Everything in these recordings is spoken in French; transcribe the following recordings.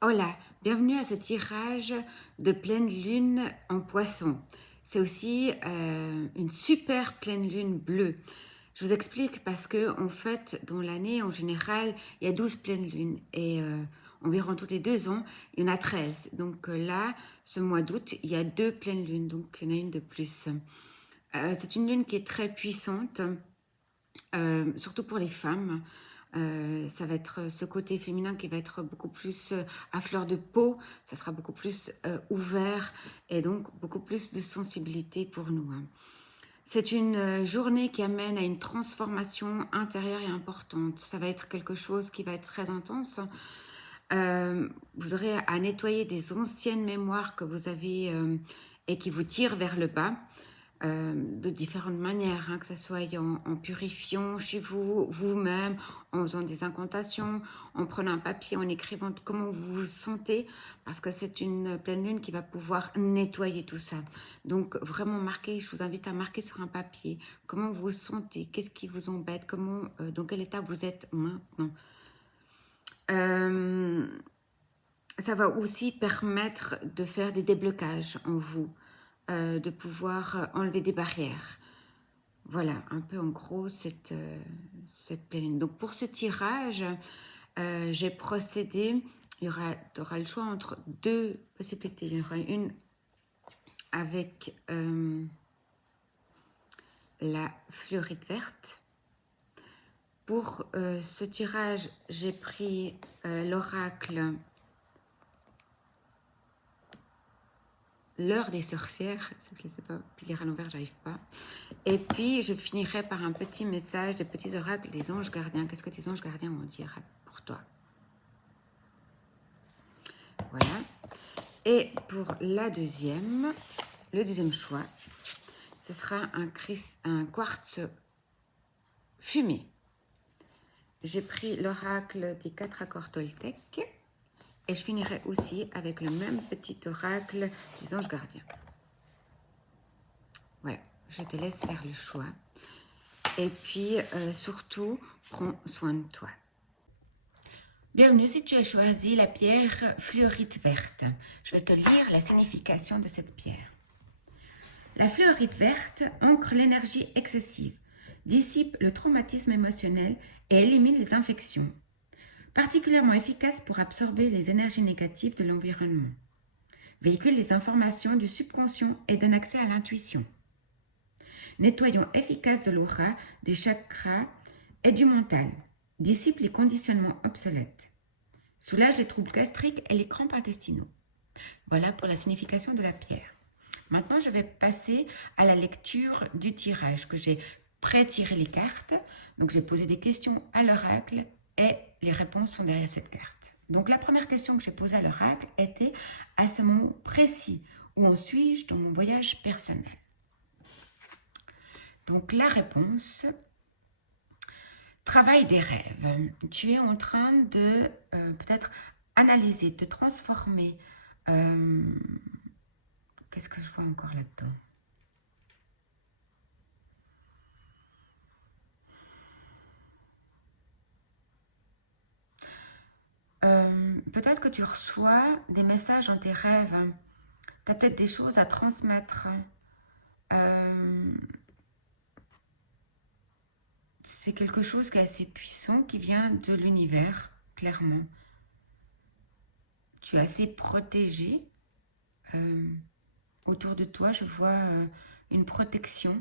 Hola, bienvenue à ce tirage de pleine lune en poisson. C'est aussi une super pleine lune bleue. Je vous explique parce que en fait, dans l'année, en général, il y a 12 pleines lunes et environ tous les 2 ans, il y en a 13. Donc là, ce mois d'août, il y a 2 pleines lunes, donc il y en a une de plus. C'est une lune qui est très puissante, surtout pour les femmes. Ça va être ce côté féminin qui va être beaucoup plus à fleur de peau, ça sera beaucoup plus ouvert et donc beaucoup plus de sensibilité pour nous. C'est une journée qui amène à une transformation intérieure et importante. Ça va être quelque chose qui va être très intense. Vous aurez à nettoyer des anciennes mémoires que vous avez et qui vous tirent vers le bas. De différentes manières, que ce soit en purifiant chez vous, vous-même, en faisant des incantations, en prenant un papier, en écrivant comment vous vous sentez, parce que c'est une pleine lune qui va pouvoir nettoyer tout ça. Donc vraiment marquer, je vous invite à marquer sur un papier comment vous vous sentez, qu'est-ce qui vous embête, dans quel état vous êtes maintenant. Ça va aussi permettre de faire des déblocages en vous, de pouvoir enlever des barrières. Voilà, un peu en gros cette pleine lune. Donc pour ce tirage, j'ai procédé, tu auras le choix entre deux possibilités. Il y aura une avec la fleurite verte. Pour ce tirage, j'ai pris l'oracle L'heure des sorcières, je ne sais pas, lire à l'envers, j'arrive pas. Et puis, je finirai par un petit message des petits oracles des anges gardiens. Qu'est-ce que tes anges gardiens vont dire pour toi? Voilà. Et pour le deuxième choix, ce sera un quartz fumé. J'ai pris l'oracle des 4 accords Toltec et je finirai aussi avec le même petit oracle des anges gardiens. Voilà, je te laisse faire le choix. Et puis, surtout, prends soin de toi. Bienvenue si tu as choisi la pierre fluorite verte. Je vais te lire la signification de cette pierre. La fluorite verte ancre l'énergie excessive, dissipe le traumatisme émotionnel et élimine les infections. Particulièrement efficace pour absorber les énergies négatives de l'environnement. Véhicule les informations du subconscient et donne accès à l'intuition. Nettoyant efficace de l'aura, des chakras et du mental. Dissipe les conditionnements obsolètes. Soulage les troubles gastriques et les crampes intestinaux. Voilà pour la signification de la pierre. Maintenant, je vais passer à la lecture du tirage que j'ai pré-tiré les cartes. Donc, j'ai posé des questions à l'oracle et les réponses sont derrière cette carte. Donc, la première question que j'ai posée à l'oracle était à ce moment précis, où en suis-je dans mon voyage personnel? Donc, la réponse, travail des rêves. Tu es en train de peut-être analyser, de transformer. Qu'est-ce que je vois encore là-dedans? Peut-être que tu reçois des messages dans tes rêves. Tu as peut-être des choses à transmettre. C'est quelque chose qui est assez puissant, qui vient de l'univers, clairement. Tu es assez protégé. Autour de toi, je vois une protection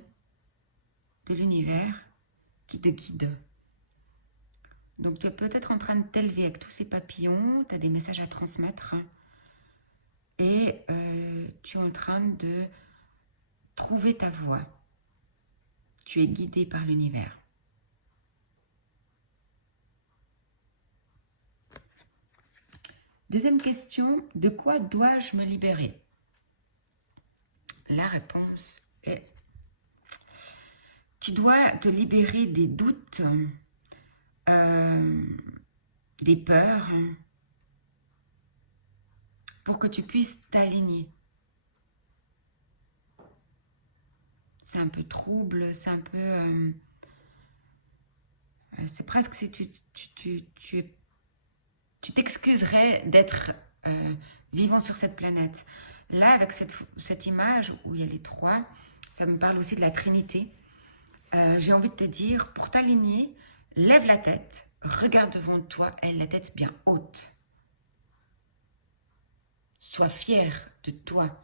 de l'univers qui te guide. Donc tu es peut-être en train de t'élever avec tous ces papillons, tu as des messages à transmettre et tu es en train de trouver ta voie. Tu es guidé par l'univers. Deuxième question, de quoi dois-je me libérer? La réponse est, tu dois te libérer des doutes, des peurs, pour que tu puisses t'aligner. C'est un peu trouble, c'est un peu... c'est presque si tu t'excuserais d'être vivant sur cette planète. Là, avec cette image où il y a les trois, ça me parle aussi de la Trinité. J'ai envie de te dire, pour t'aligner, lève la tête, regarde devant toi, et la tête bien haute. Sois fier de toi,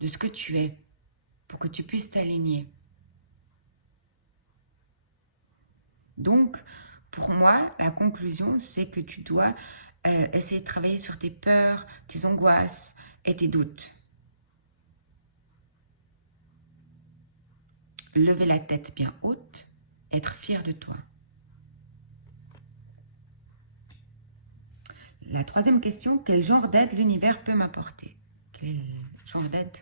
de ce que tu es, pour que tu puisses t'aligner. Donc, pour moi, la conclusion, c'est que tu dois essayer de travailler sur tes peurs, tes angoisses et tes doutes. Lever la tête bien haute, être fier de toi. La troisième question, quel genre d'aide l'univers peut m'apporter? Quel genre d'aide?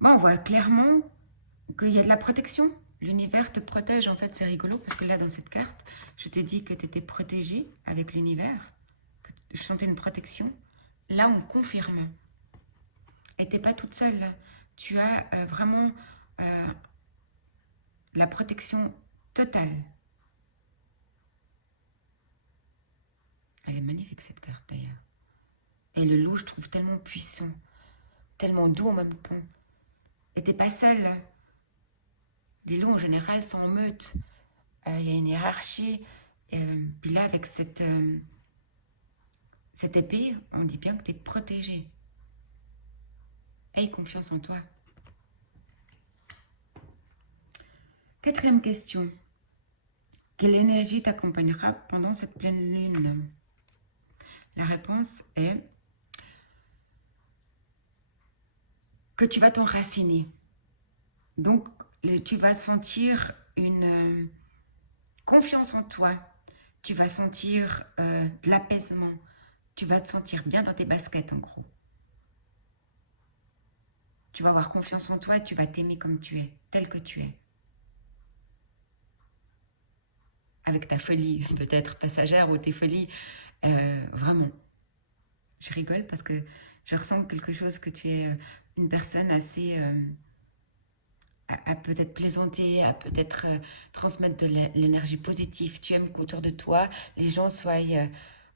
Bon, on voit clairement qu'il y a de la protection. L'univers te protège, en fait, c'est rigolo, parce que là, dans cette carte, je t'ai dit que tu étais protégée avec l'univers, que je sentais une protection. Là, on confirme. Et tu n'es pas toute seule, là. Tu as vraiment la protection totale. Elle est magnifique, cette carte, d'ailleurs. Et le loup, je trouve tellement puissant, tellement doux en même temps. Et tu n'es pas seule. Les loups, en général, sont en meute. Il y a une hiérarchie. Puis là, avec cette épée, on dit bien que tu es protégé. Aie confiance en toi. Quatrième question. Quelle énergie t'accompagnera pendant cette pleine lune? La réponse est que tu vas t'enraciner. Donc, tu vas sentir une confiance en toi. Tu vas sentir de l'apaisement. Tu vas te sentir bien dans tes baskets, en gros. Tu vas avoir confiance en toi et tu vas t'aimer comme tu es, tel que tu es. Avec ta folie, peut-être passagère, ou tes folies, vraiment. Je rigole parce que je ressens quelque chose que tu es une personne assez... à peut-être plaisanter, à peut-être transmettre de l'énergie positive. Tu aimes qu'autour de toi, les gens soient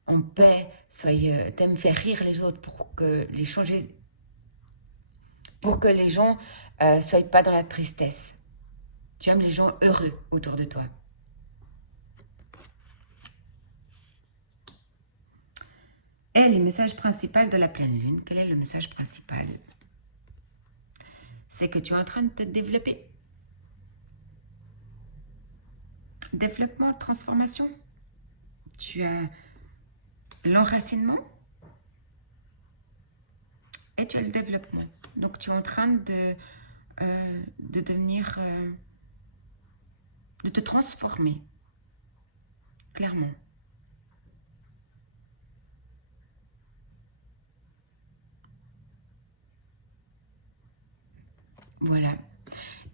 en paix, t'aimes faire rire les autres pour que les gens soient pas dans la tristesse. Tu aimes les gens heureux autour de toi. Et le message principal de la pleine lune, quel est le message principal? C'est que tu es en train de te développer. Développement, transformation. Tu as l'enracinement et tu as le développement. Donc tu es en train de devenir, de te transformer, clairement. Voilà.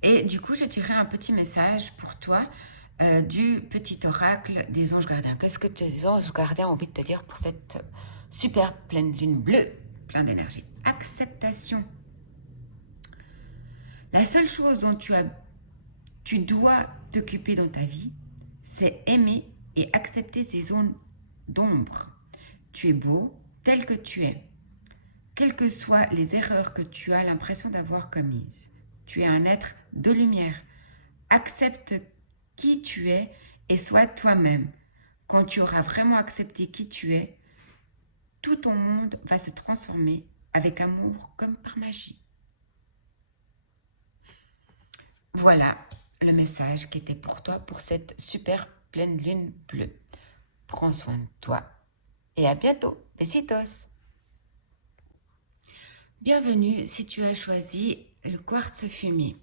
Et du coup, je tirerai un petit message pour toi du petit oracle des anges gardiens. Qu'est-ce que tes anges gardiens ont envie de te dire pour cette super pleine lune bleue, plein d'énergie? Acceptation. La seule chose dont tu dois t'occuper dans ta vie, c'est aimer et accepter tes zones d'ombre. Tu es beau tel que tu es, quelles que soient les erreurs que tu as l'impression d'avoir commises. Tu es un être de lumière. Accepte qui tu es et sois toi-même. Quand tu auras vraiment accepté qui tu es, tout ton monde va se transformer avec amour comme par magie. Voilà le message qui était pour toi pour cette super pleine lune bleue. Prends soin de toi et à bientôt. Besitos. Bienvenue si tu as choisi le quartz fumé.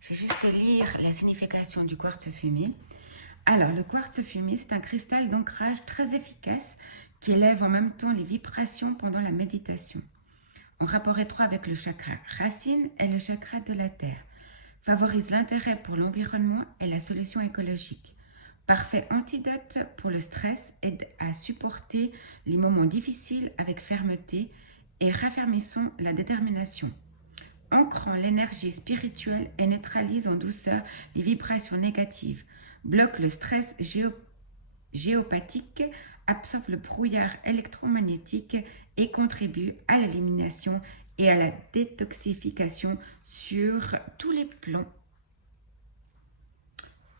Je vais juste te lire la signification du quartz fumé. Alors, le quartz fumé, c'est un cristal d'ancrage très efficace qui élève en même temps les vibrations pendant la méditation. En rapport étroit avec le chakra racine et le chakra de la terre. Favorise l'intérêt pour l'environnement et la solution écologique. Parfait antidote pour le stress, aide à supporter les moments difficiles avec fermeté et raffermissant la détermination. Ancrant l'énergie spirituelle et neutralise en douceur les vibrations négatives. Bloque le stress géopathique, absorbe le brouillard électromagnétique et contribue à l'élimination et à la détoxification sur tous les plans.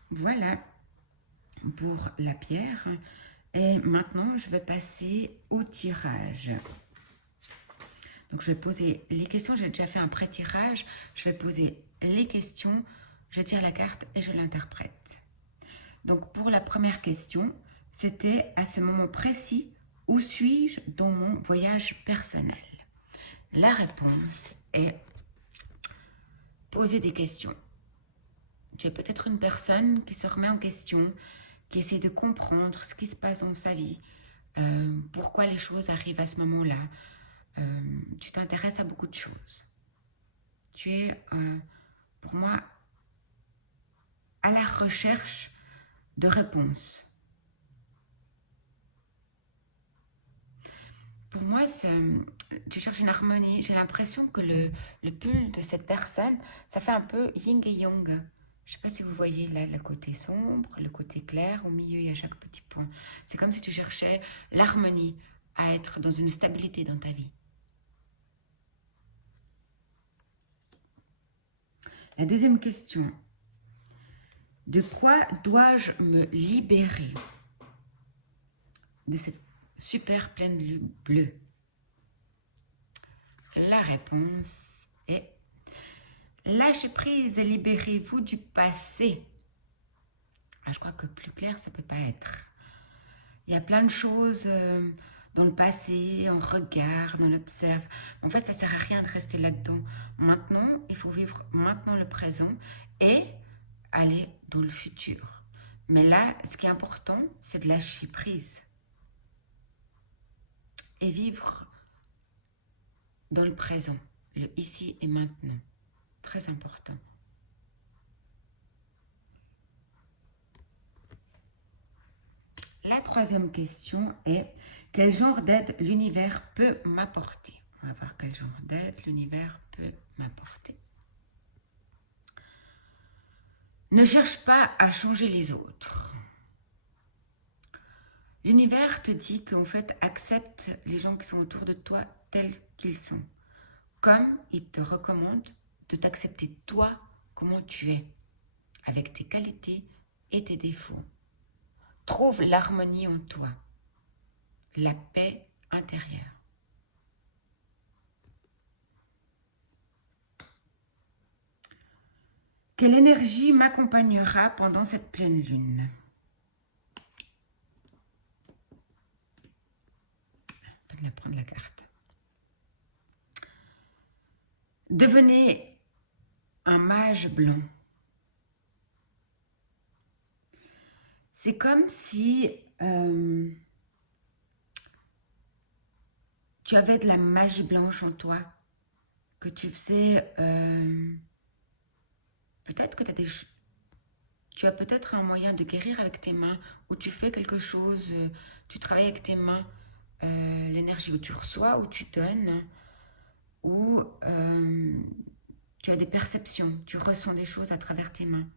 Voilà pour la pierre. Et maintenant, je vais passer au tirage. Donc, je vais poser les questions. J'ai déjà fait un pré-tirage. Je vais poser les questions. Je tire la carte et je l'interprète. Donc, pour la première question, c'était à ce moment précis, où suis-je dans mon voyage personnel? La réponse est poser des questions. Tu es peut-être une personne qui se remet en question, qui essaie de comprendre ce qui se passe dans sa vie, pourquoi les choses arrivent à ce moment-là. Tu t'intéresses à beaucoup de choses. Tu es, pour moi, à la recherche de réponses. Pour moi, tu cherches une harmonie. J'ai l'impression que le pull de cette personne, ça fait un peu yin et yang. Je ne sais pas si vous voyez là le côté sombre, le côté clair. Au milieu, il y a chaque petit point. C'est comme si tu cherchais l'harmonie, à être dans une stabilité dans ta vie. La deuxième question. De quoi dois-je me libérer de cette super pleine lune bleue? La réponse est lâchez prise et libérez-vous du passé. Je crois que plus clair, ça ne peut pas être. Il y a plein de choses dans le passé, on regarde, on observe. En fait, ça ne sert à rien de rester là-dedans. Maintenant, il faut vivre maintenant le présent et aller dans le futur. Mais là, ce qui est important, c'est de lâcher prise. Et vivre dans le présent, le ici et maintenant. Très important. La troisième question est quel genre d'aide l'univers peut m'apporter? On va voir quel genre d'aide l'univers peut m'apporter. Ne cherche pas à changer les autres. L'univers te dit qu'en fait, accepte les gens qui sont autour de toi tels qu'ils sont. Comme il te recommande de t'accepter toi, comment tu es, avec tes qualités et tes défauts. Trouve l'harmonie en toi, la paix intérieure. Quelle énergie m'accompagnera pendant cette pleine lune? Je vais prendre la carte. Devenez un mage blanc. C'est comme si tu avais de la magie blanche en toi, que tu faisais... peut-être que tu as peut-être un moyen de guérir avec tes mains, ou tu fais quelque chose, tu travailles avec tes mains, l'énergie où tu reçois, où tu donnes, ou tu as des perceptions, tu ressens des choses à travers tes mains.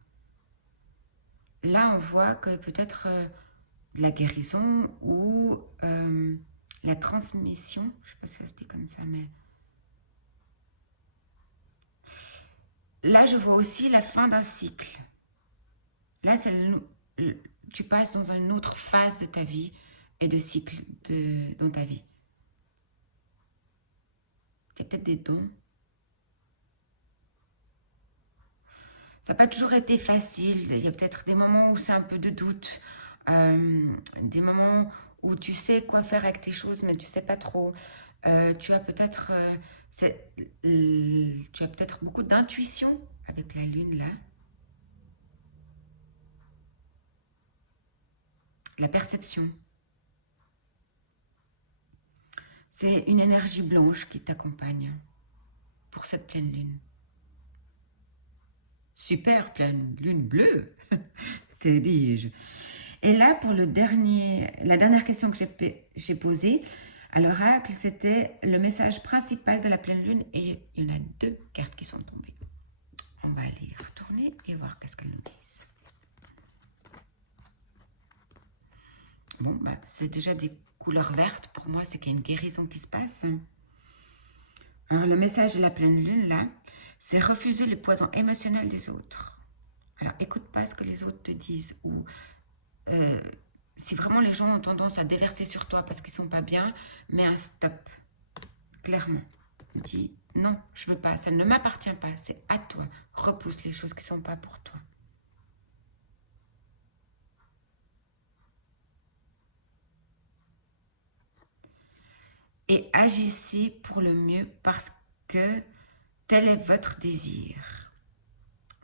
Là, on voit que peut-être de la guérison ou la transmission, je ne sais pas si ça se dit comme ça, mais... Là, je vois aussi la fin d'un cycle. Là, tu passes dans une autre phase de ta vie et de cycle dans ta vie. Tu as peut-être des dons. Ça n'a pas toujours été facile. Il y a peut-être des moments où c'est un peu de doute. Des moments où tu sais quoi faire avec tes choses, mais tu ne sais pas trop. Tu as peut-être beaucoup d'intuition avec la lune là. La perception. C'est une énergie blanche qui t'accompagne pour cette pleine lune. Super pleine lune bleue, que dis-je. Et là, pour la dernière question que j'ai posée à l'oracle, c'était le message principal de la pleine lune et il y en a 2 cartes qui sont tombées. On va les retourner et voir qu'est-ce qu'elles nous disent. Bon, bah, c'est déjà des couleurs vertes. Pour moi, c'est qu'il y a une guérison qui se passe. Alors, le message de la pleine lune, là, c'est refuser le poison émotionnel des autres. Alors, écoute pas ce que les autres te disent ou euh, si vraiment les gens ont tendance à déverser sur toi parce qu'ils sont pas bien, mets un stop, clairement. Dis non, je veux pas, ça ne m'appartient pas, c'est à toi. Repousse les choses qui sont pas pour toi. Et agissez pour le mieux parce que tel est votre désir.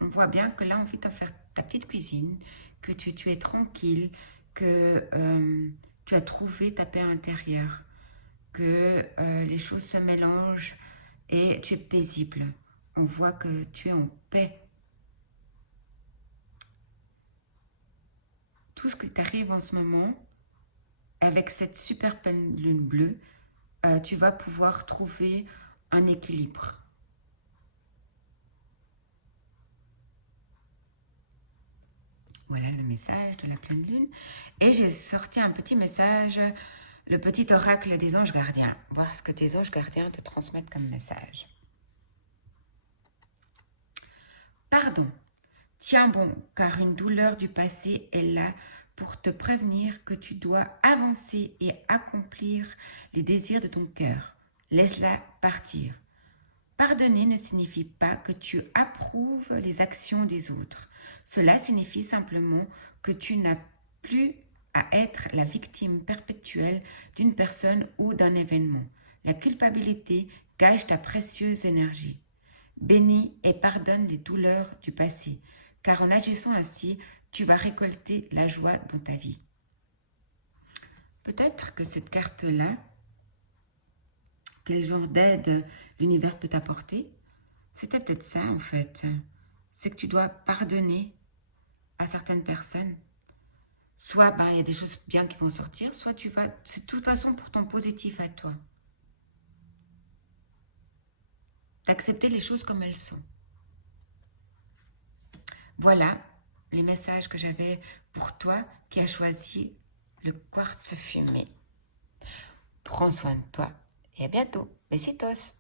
On voit bien que là, on fait faire ta petite cuisine, que tu es tranquille, que tu as trouvé ta paix intérieure, que les choses se mélangent et tu es paisible. On voit que tu es en paix. Tout ce qui t'arrive en ce moment, avec cette super pleine lune bleue, tu vas pouvoir trouver un équilibre. Voilà le message de la pleine lune. Et j'ai sorti un petit message, le petit oracle des anges gardiens. Voir ce que tes anges gardiens te transmettent comme message. Pardon. Tiens bon, car une douleur du passé est là pour te prévenir que tu dois avancer et accomplir les désirs de ton cœur. Laisse-la partir. Pardonner ne signifie pas que tu approuves les actions des autres. Cela signifie simplement que tu n'as plus à être la victime perpétuelle d'une personne ou d'un événement. La culpabilité gâche ta précieuse énergie. Bénis et pardonne les douleurs du passé, car en agissant ainsi, tu vas récolter la joie dans ta vie. Peut-être que cette carte-là, quel genre d'aide l'univers peut t'apporter, c'était peut-être ça en fait. C'est que tu dois pardonner à certaines personnes. Soit il y a des choses bien qui vont sortir, soit tu vas... C'est de toute façon pour ton positif à toi. D'accepter les choses comme elles sont. Voilà les messages que j'avais pour toi qui as choisi le quartz fumé. Prends soin de toi et à bientôt. Besitos!